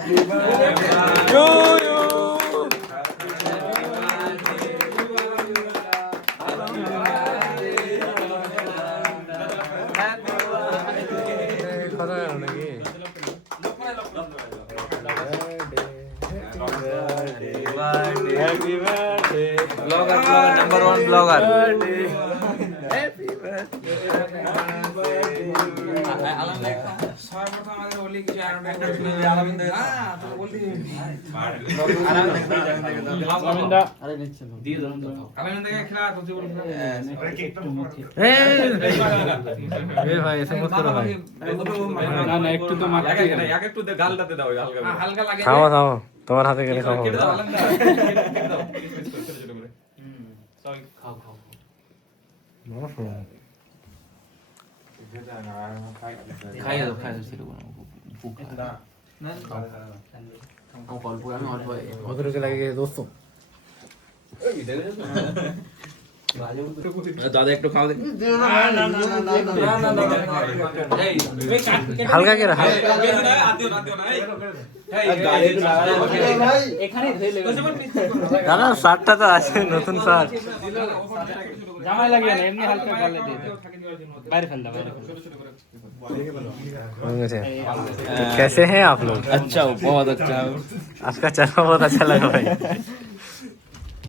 Happy birthday. Blogger, number one blogger. Happy birthday. থামো থামো, তোমার হাতে গেলে খাবো। অতটুকু লাগে দোস্ত। দাদা একটু খাওয়া দেখি। হালকা করে দাদা, শার্টটা তো আছে, নতুন শার্ট। कैसे हैं आप लोग? अच्छा, बहुत अच्छा। आपका चेहरा बहुत अच्छा लगा भाई।